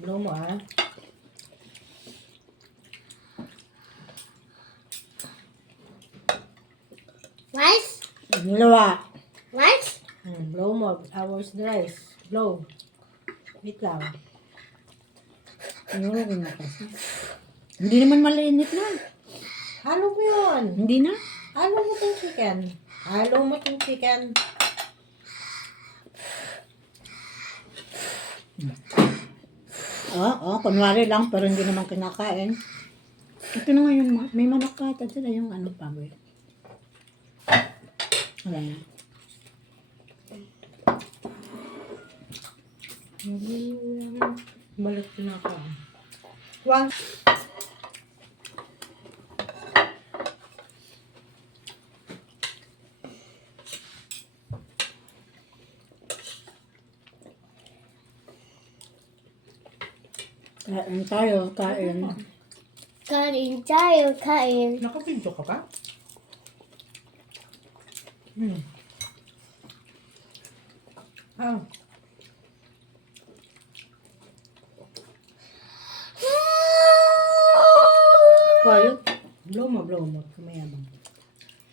Blow mo ah. Rice? Dalawa. Rice? Blow mo. Hours the rice. Blow. Wait lang. Ayoko na kasi. Hindi naman malinit na. Halo mo yun. Hindi na. Halo mo tong chicken. Halo mo tong chicken. Kunwari lang, pero hindi naman kinakain. Ito na nga yun, may manok ka, at sila yung ano, baboy. Wala na. Balik ko na ako. One. Kain tayo, kain. Kain tayo, kain. Nakapinto ka pa? Ah. Quiet. Blow mo, blow mo. Kumayabang.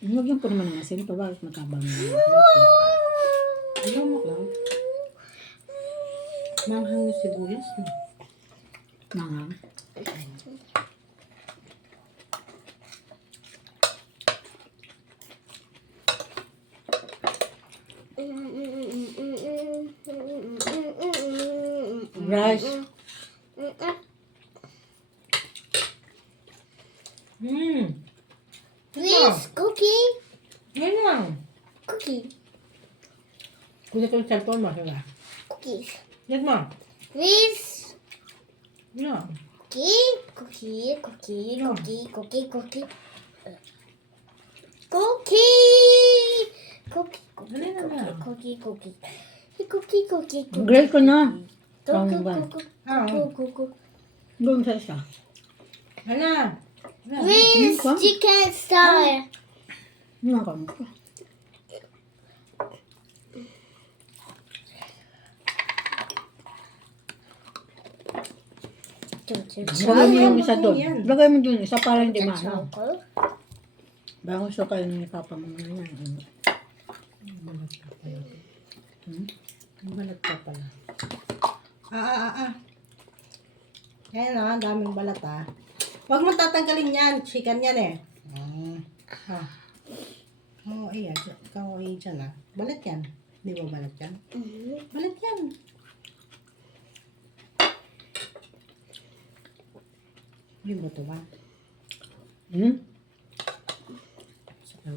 Lagyan ko naman ng asin pa, bakit makabang mo? Blow mo lang. Manghang yung sibuyas. No? Mangang. Rice. Please, cookie. Yan lang. Cookie. Kunin ko yung cellphone mo. Diba? Cookies. Yan mo. Please. Yan. Cookie, cookie, No. cookie, cookie, cookie. Cookie! Cookie, Dali na na. cookie, cookie. Cookie, cookie, cookie. Grill ko na. Cookie, Tama ba? cookie, Ah. cookie, cookie. Doon sa isa. Ano? Please, Ano? chicken star. Nakam ko. Lagay mo yung isa doon. Yan. Lagay mo doon isa para hindi maano. Chocolate. Bago so kayo ni Papa mo na yan. Balat ka pala. Balat ka pala. Ayan na, daming balat ah. Huwag mo tatanggalin yan. Chicken yan eh. Oo, iya. Ikaw ay dyan ah. Balat yan. Di ba balat yan? Balat yan. Hindi mo ito ba? Hmm? Sa